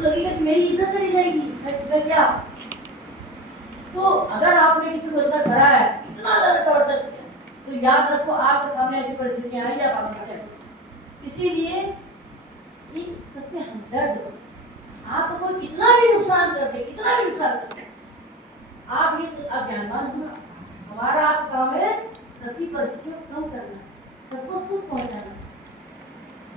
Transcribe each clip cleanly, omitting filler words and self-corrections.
तो लगेगा कि मेरी इज्जत चली जाएगी, मैं क्या। तो अगर आपने किसी को इतना करा है, इतना ज्यादा टॉर्चर किया, तो याद रखो आपके सामने ऐसी परिस्थितियां आई या आप। इसीलिए सबसे हमदर्द हो, आपको कोई कितना भी नुकसान कर दे, कितना भी नुकसान कर दे, आप ये आप ज्ञानवान होना, हमारा आप काम है सभी परिस्थितियों को कम करना, सबको सुख पहुंचाना।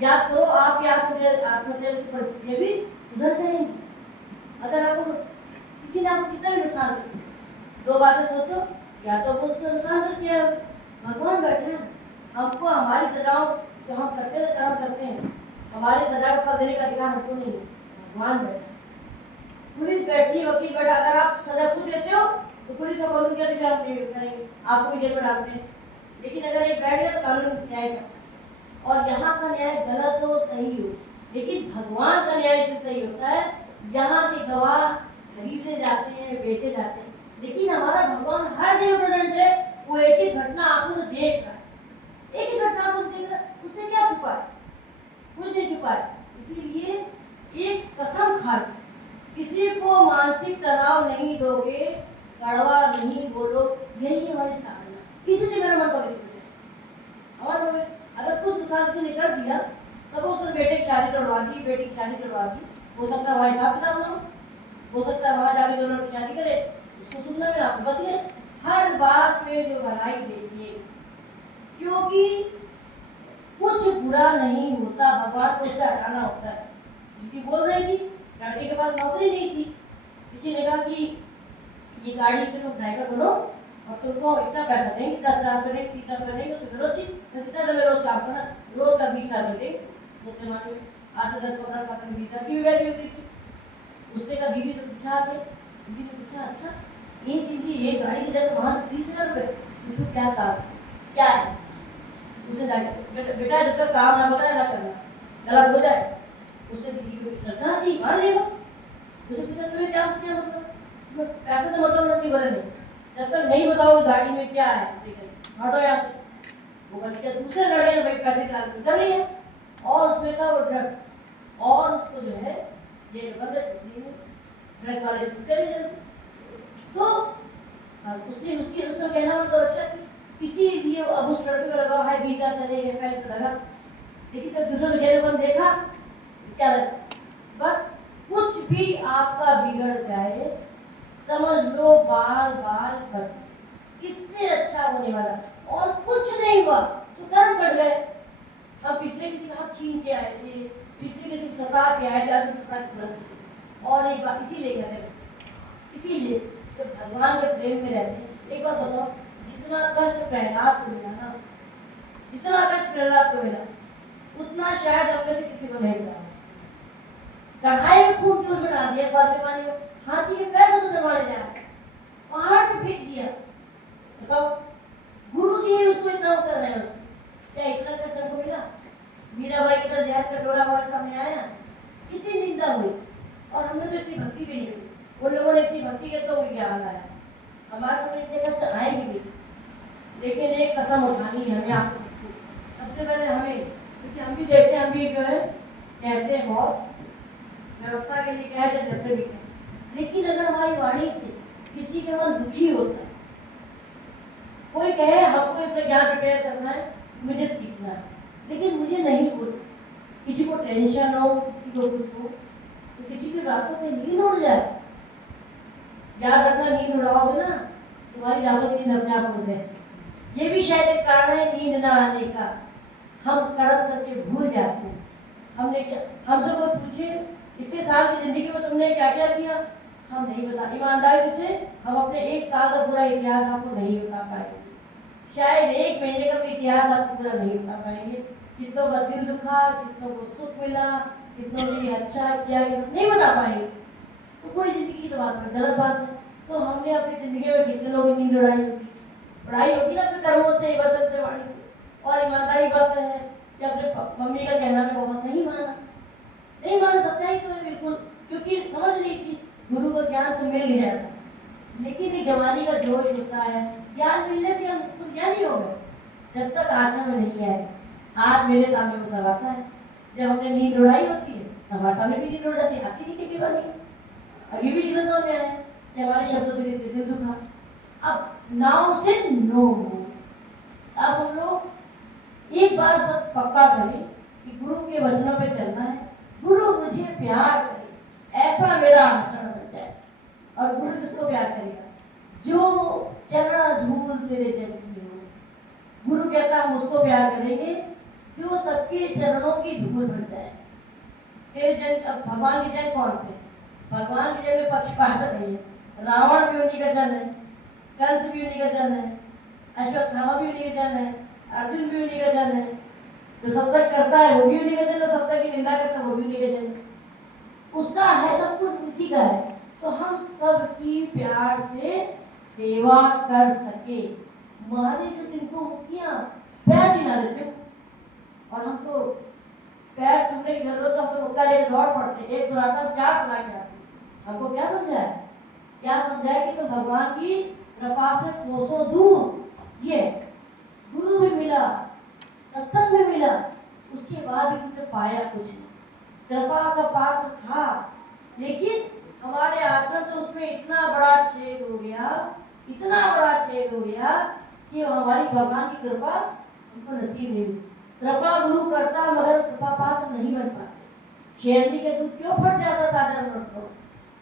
याद करो आप या परिस्थितियां भी उधर जाएंगी। अगर आपको किसी ने आपको कितना भी नुकसान कर दिया, दो बातें सोचो, या तो वो उसने नुकसान कर दिया, भगवान बैठे हैं, हमको हमारी सजाओं जो हम करते हैं कर्म करते हैं, हमारी सजा को देने का अधिकार हमको नहीं है, भगवान बैठे, पुलिस बैठी, वकील बैठा। अगर आप सजा खुद देते हो तो पुलिस का कानून क्या करेंगे, आपको भी जेल में डालते हैं। लेकिन अगर एक बैठ गया तो कानून न्याय करता है। और यहाँ का न्याय गलत हो सही हो, लेकिन भगवान का न्याय इसलिए सही होता है, यहाँ के गवाह खरीदे जाते हैं, बेचे जाते हैं, लेकिन हमारा भगवान हर जगह प्रेजेंट है। वो एक एक घटना आपको से देख रहा है, एक एक घटना आपको से देख रहा है, उससे क्या छुपा है, कुछ नहीं छुपा है। इसीलिए एक कसम खा, किसी को मानसिक तनाव नहीं दोगे, कड़वा नहीं बोलो, यही हमारी साधना। किसी से मेरा मन पवित्र है, और अगर कुछ नुकसान से निकल दिया तब वो तो बेटे की शादी करवा दी, बेटी की शादी करवा दी, हो सकता है भाई साहब पिता बनाओ, हो सकता है वहां जाके दोनों की शादी करे, उसको सुनना में आप बस ये हर बात पे जो भलाई देखिए, क्योंकि कुछ बुरा नहीं होता, भगवान को उससे हटाना होता है। क्योंकि बोल रही थी लड़के के पास नौकरी नहीं थी, किसी ने कहा कि ये गाड़ी के तुम ड्राइवर बनो और तुमको इतना पैसा देंगे, 10,000 रुपये देंगे, 30,000 रुपये देंगे, उसकी जरूरत थी, बस इतना समय रोज काम करना, रोज का 20,000 रुपये देंगे। उसके बाद आज से 10-15 साल में 20,000 की वैल्यू होती थी। उसने कहा दीदी से पूछा, आके दीदी से पूछा, अच्छा एक दिन की ये गाड़ी की जगह वहाँ 30,000 रुपये, उसको क्या काम क्या है। उसने बेटा जब तक काम ना बताए ना करना, गलत हो जाए। उसने दीदी को श्रद्धा थी, मान लेगा। उसने पूछा तुम्हें क्या मतलब, पैसे से मतलब नहीं, बोले नहीं, जब तक नहीं बताओ गाड़ी में क्या है, हटो यहाँ से। वो बच गया, दूसरे लड़के ने भाई पैसे कर लिया और उसमें था वो ड्रग, और उसको जो है ये बंद ड्रग वाले तो उसने उसकी उसमें कहना मतलब अच्छा कि इसीलिए अब उस लड़के को लगा है 20,000 चले गए, पहले तो लगा, लेकिन जब दूसरे जेल बंद देखा क्या लगा, बस कुछ भी आपका बिगड़ जाए समझ लो बाल बाल बच, इससे अच्छा होने वाला और कुछ नहीं हुआ तो कर्म बढ़ गए। हम पिछले किसी का हाथ छीन के आए थे, पिछले किसी को सता के आए थे, और एक बात इसीलिए कहते हैं, इसीलिए जब भगवान के प्रेम में रहते हैं, एक बात बताओ, जितना कष्ट प्रहलाद को मिला ना, जितना कष्ट प्रहलाद को मिला उतना शायद अपने से किसी को नहीं मिला। कढ़ाई में खून क्यों बना दिया, पानी में हाथी के पैर से तो मारे जा पहाड़ से फेंक दिया, बताओ गुरु जी उसको इतना कर रहे हैं, क्या इतना कष्ट हमको मिला। मीराबाई की तरह जहर का डोरा हमारे सामने आया, कितनी निंदा हुई, और हमने तो इतनी भक्ति भी नहीं हुई, उन लोगों ने इतनी भक्ति की तो क्या हाल आया, हमारे सामने इतने कष्ट आएंगे भी। लेकिन एक कसम उठानी है हमें आपको, सबसे पहले हमें, क्योंकि हम भी देखते हैं, हम भी जो है कहते हैं बहुत व्यवस्था के लिए कहते हैं, जैसे भी कहते, लेकिन अगर हमारी वाणी से किसी का मन दुखी होता है, कोई कहे हमको अपना ज्ञान प्रिपेयर करना है, मुझे सीखना है, लेकिन मुझे नहीं बोलना, किसी को टेंशन हो, किसी को कुछ हो, तो किसी की रातों में नींद उड़ जाए, याद रखना नींद उड़ाओगे ना तुम्हारी रातों की नींद अपने आप उड़ जाए। ये भी शायद एक कारण है नींद ना आने का, हम कर्म करके भूल जाते हैं। हमने क्या, हमसे कोई पूछे इतने साल की जिंदगी में तुमने क्या क्या किया, हम नहीं बता, ईमानदारी से हम अपने एक साल का पूरा इतिहास आपको नहीं बता पाएंगे, शायद एक महीने का भी इतिहास आपको पूरा नहीं बता पाएंगे। कितनों का दिल दुखा, कितनों को सुख मिला, कितनों ने अच्छा किया, नहीं बता पाएंगे। तो पूरी जिंदगी की तो बात है, गलत बात है। तो हमने अपनी जिंदगी में कितने लोगों की नींद उड़ाई होगी ना अपने कर्मों से, इबादत से, वाणी से। और ईमानदारी बात है कि अपने मम्मी का कहना में बहुत नहीं माना, सच्चाई तो है बिल्कुल, क्योंकि समझ रही थी गुरु का ज्ञान तो मिल गया था, लेकिन एक जवानी का जोश होता है, ज्ञान मिलने से हम खुद ज्ञानी हो गए, जब तक आश्रम में नहीं आए। आज मेरे सामने वो सब आता है, जब हमने नींद उड़ाई होती है हमारे सामने भी दिल उड़ जाती है, आती नहीं कितनी बार नहीं। अब ये भी चीजें समझ में आए कि हमारे शब्दों से कितने दिल दुखा। अब नाउ से नो, अब हम लोग एक बात बस पक्का करें कि गुरु के वचनों पे चलना है, गुरु मुझे प्यार करे, ऐसा मेरा आचरण बन जाए। और गुरु किसको प्यार करेगा? जो चरण धूल तेरे चलती हो। गुरु कहता हम उसको प्यार करेंगे जो सबके चरणों की धूल बन जाए। तेरे जन, अब भगवान के जन कौन थे? भगवान के जन में पक्षपात नहीं है। रावण भी उन्हीं का जन है, कंस भी उन्हीं का जन है, अश्वत्थामा भी उन्हीं का जन है, अर्जुन भी उन्हीं का जन है, जो सत्संग करता है वो भी उन्हीं का जन है, सत्संग की निंदा करता है वो भी उन्हीं का जन है। उसका है, सब कुछ उसी का है। तो हम सबकी प्यार से सेवा कर सके। महाराज जो जिनको मुक्तियां पैर दिला देते हो, और हम तो पैर छूने की जरूरत तो हम तो मुक्का लेकर दौड़ पड़ते, एक सुनाता 4 सुना के आते। हमको क्या समझाया? क्या समझाया कि तो भगवान की कृपा से कोसों दूर ये गुरु भी मिला, सत्संग भी मिला, उसके बाद भी तुमने पाया कुछ नहीं। कृपा का पात्र था, लेकिन हमारे आचरण से उसमें इतना बड़ा छेद हो गया, इतना बड़ा छेद हो गया कि हमारी भगवान की कृपा हमको नसीब नहीं हुई। कृपा गुरु करता मगर कृपा पात्र नहीं बन पाते। शेरनी के दूध क्यों फट जाता साधारण लोग?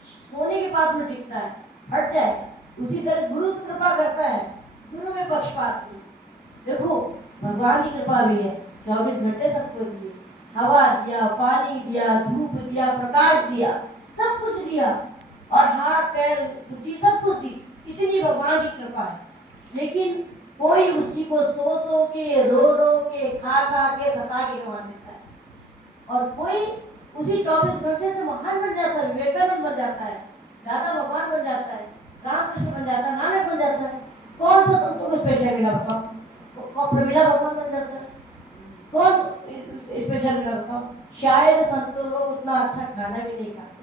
सोने के पात्र में टिकता है, फट जाए। उसी तरह गुरु तो कृपा करता है, गुरु में पक्षपात नहीं। देखो भगवान की कृपा भी है, 24 घंटे सबको दिए, हवा दिया, पानी दिया, धूप दिया, प्रकाश दिया, सब कुछ दिया, और हाथ पैर बुद्धि सब कुछ दी। इतनी भगवान की कृपा है, लेकिन कोई उसी को सो के, रो के, खा के, सता के कमा देता है, और कोई उसी 24 घंटे से महान बन जाता है, विवेकानंद बन जाता है, दादा भगवान बन जाता है, रामकृष्ण बन जाता है, नानक बन जाता है। कौन सा संतों को स्पेशल मिला बताओ? प्रमिला भगवान बन जाता है। कौन स्पेशल मिला बताओ? शायद संतों लोग उतना अच्छा खाना भी नहीं खाते,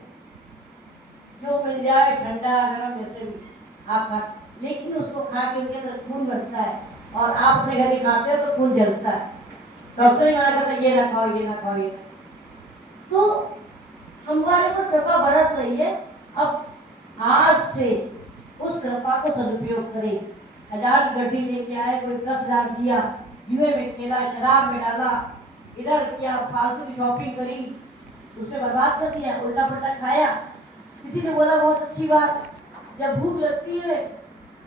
जो मिल जाए ठंडा गरम जैसे भी आप खाते, लेकिन उसको खा के उनके अंदर खून बनता है, और आप अपने घर के खाते हो तो खून जलता है। डॉक्टर ही मना करता है ये ना खाओ, ये ना खाओ, ये ना। तो हमारे ऊपर कृपा बरस रही है। अब आज से उस कृपा को सदुपयोग करें। 1000 की गड्डी लेके आए, कोई 10,000 दिया, जुए में खेला, शराब में डाला, इधर किया, फालतू की शॉपिंग करी, उसने बर्बाद कर दिया, उल्टा पल्टा खाया। किसी ने बोला बहुत अच्छी बात, जब भूख लगती है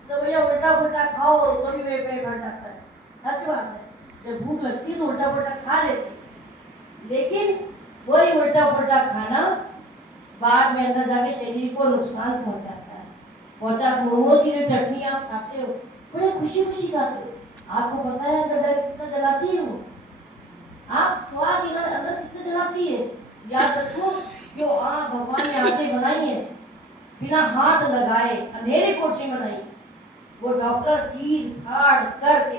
तो भैया उल्टा पुल्टा खाओ तो भी मेरे पेट भर जाता है। सच बात है, जब भूख लगती है तो उल्टा पुल्टा खा लेते, लेकिन वही उल्टा पुल्टा खाना बाद में अंदर जाके शरीर को नुकसान पहुंचाता है। पहुंचा मोमोज की जो चटनी आप खाते हो, बड़े खुशी खुशी खाते हो, आपको पता है अंदर जाके कितना जलाती है वो। आप स्वाद अंदर कितना जलाती है, याद रखो। जो भगवान ने आंखें बनाई है, बिना हाथ लगाए, अंधेरे कोठरी बनाई, वो डॉक्टर चीर फाड़ करके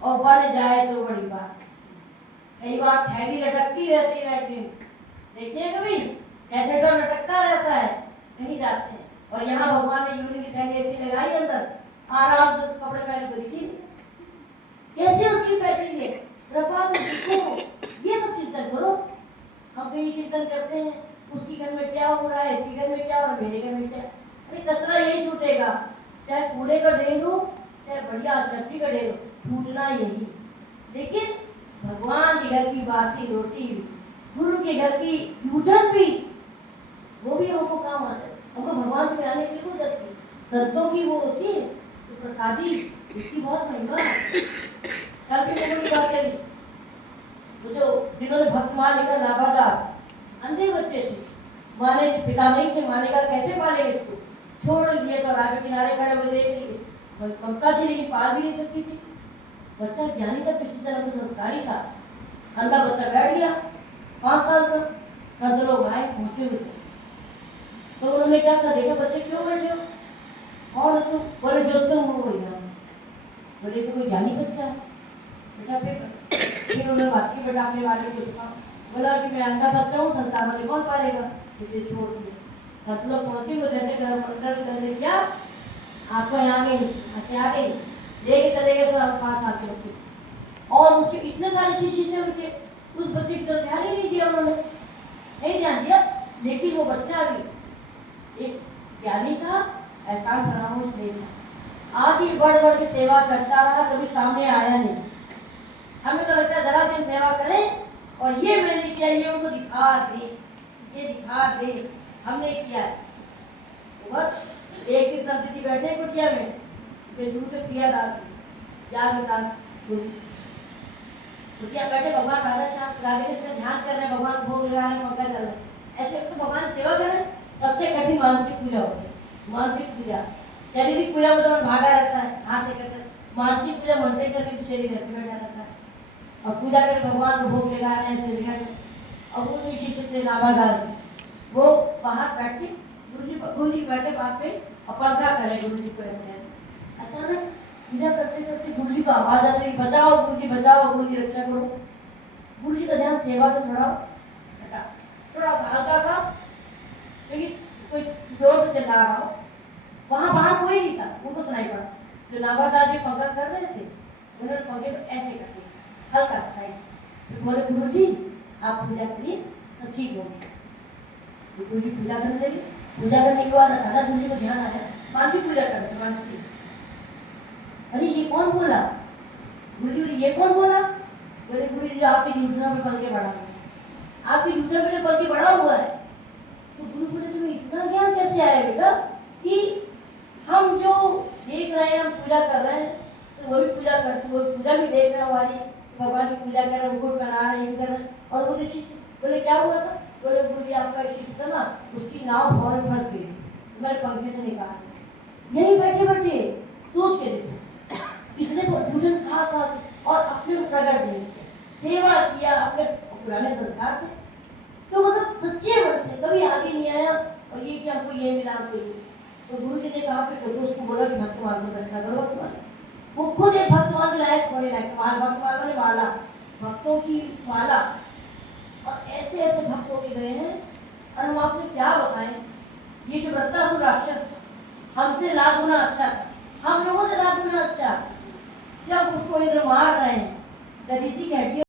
और बन जाए तो बड़ी बात। कई बार थैली लटकती रहती है, लैट्रिन देखिए कभी कैथेटर लटकता रहता है, नहीं जाते हैं। और यहाँ भगवान ने यूरिन की थैली ऐसी लगाई अंदर, आराम से कपड़े पहन को देखिए कैसे उसकी पैकिंग है। कृपा तो देखो, ये सब चिंतन करो। हम तो ये चिंतन करते हैं उसकी घर में क्या हो रहा है, इसके घर में क्या हो रहा है, मेरे घर में क्या। अरे कचरा यही छूटेगा, चाहे कूड़े का ढेर हो, चाहे बढ़िया सब्जी का ढेर हो, छूटना यही। लेकिन भगवान के घर की बासी रोटी, गुरु के घर की जूठन भी, वो भी हमको काम आता है। हमको भगवान से मिलाने के लिए वो जाती है। संतों की वो होती है तो प्रसादी, उसकी बहुत महिमा है। कल भी मैंने की बात करी, वो जो जिन्होंने भक्तमाल लिखा, नाभादास, अंधे बच्चे थे, माने पिता नहीं थे, माने का कैसे पालेंगे इसको, छोड़ दिए तो राह के किनारे खड़े हुए देख रही, ममता थी लेकिन पाल भी नहीं सकती थी। बच्चा ज्ञानी था, पिछली तरह को संस्कारी था, अंधा बच्चा बैठ गया 5 साल का। संत लोग आए, पहुंचे हुए थे, तो उन्होंने क्या कहा, देखा बच्चे क्यों बैठे हो, कौन है तुम? बोले जो तुम हो बोलिए। बोले तो कोई ज्ञानी बच्चा है बेटा। फिर उन्होंने बात की, बेटा अपने बारे में पूछा, बोला कि मैं अंधा बच्चा हूँ, संतान वाले कौन पालेगा, इसे छोड़ दिया। सब लोग पहुंचे, वो जैसे घर मंडल करने क्या आपको यहाँ गई, अच्छा आ गई, लेके चले गए तो 5 साल के बच्चे, और उसके इतने सारे शिष्य थे उनके, उस बच्चे की तरफ ध्यान ही नहीं दिया उन्होंने। नहीं ध्यान दिया, लेकिन वो बच्चा भी एक ज्ञानी था, एहसान फरामोश नहीं था, आगे बढ़ बढ़ के सेवा करता रहा, कभी सामने आया नहीं। हमें तो लगता है जरा दिन सेवा करें और ये मैंने किया, ये उनको दिखा दे, ये दिखा दे, हमने किया। तो बस एक दिन संत जी बैठे कुटिया में, गुरु के क्रियादास यागदास गुरु कुटिया बैठे, भगवान राधे से ध्यान कर रहे हैं, भगवान भोग लगा रहे हैं, पंखा चल रहे हैं, ऐसे तो भगवान सेवा करें। सबसे कठिन मानसिक पूजा होती है। मानसिक पूजा, शारीरिक पूजा में तो मन भागा रहता है, हाथ से करता है, मानसिक पूजा मन से करने की शरीर ऐसे बैठा रहता है और पूजा कर भगवान को भोग लगा रहे हैं ऐसे। और वो जो शिष्य थे नाभादास, वो बाहर बैठ के गुरु जी बैठे पास में और पंखा करे गुरु जी को ऐसे। अचानक पूजा करते करते गुरु जी को आवाज आ रही, बचाओ गुरु जी, बचाओ गुरु जी, रक्षा करो। गुरु जी का ध्यान सेवा से थोड़ा हटा, थोड़ा हल्का था, लेकिन कोई जोर से चिल्ला रहा हो, वहां बाहर कोई नहीं था, उनको सुनाई पड़ा। जो नाभादास जी पंखा कर रहे थे, उन्होंने पंखे को ऐसे कर दिया, हल्का था। बोले गुरु जी आप पूजा करिए तो ठीक हो गया। गुरु जी पूजा करने लगे। पूजा करने के बाद अचानक गुरु जी को ध्यान आया, मानसिक पूजा करते मानसिक। अरे ये कौन बोला? गुरु जी ये कौन बोला? बोले गुरु जी आपकी जूठना में पल के बड़ा हुआ, आपकी जूठना में पल के बड़ा हुआ है। तो गुरु बोले तुम्हें इतना ज्ञान कैसे आया बेटा कि हम जो देख रहे हैं, हम पूजा कर रहे हैं, तो वो भी पूजा करते, वो पूजा भी देख रहे हैं हमारी, भगवान की पूजा कर रहे हैं, मुकुट बना रहे हैं, कर रहे हैं। और वो शिष्य बोले क्या हुआ था? बोले गुरु जी आपका एक शिष्य था ना, उसकी नाव फौरन फंस गई, मेरे पंखे से निकाल। यही बैठे बैठे सोच के देखो, इतने भोजन खा और अपने को प्रकट नहीं किया, सेवा किया, अपने पुराने संस्कार थे, तो मतलब सच्चे मन से कभी आगे नहीं आया। और ये कि हमको ये मिला, हमको ये। तो गुरु जी ने कहा फिर तो उसको बोला कि भक्त मार्ग में प्रश्न करो तुम्हारा। वो खुद एक भक्त मार्ग लायक होने लायक, भक्त मार्ग ने माला, भक्तों की माला, और ऐसे ऐसे भक्त होके गए हैं। और हम आपसे क्या बताएं, ये जो वृत्तासुर राक्षस हमसे लाख गुना अच्छा, हम लोगों से लाख गुना अच्छा, जब उसको इधर मार रहे हैं, दधीची की हड्डी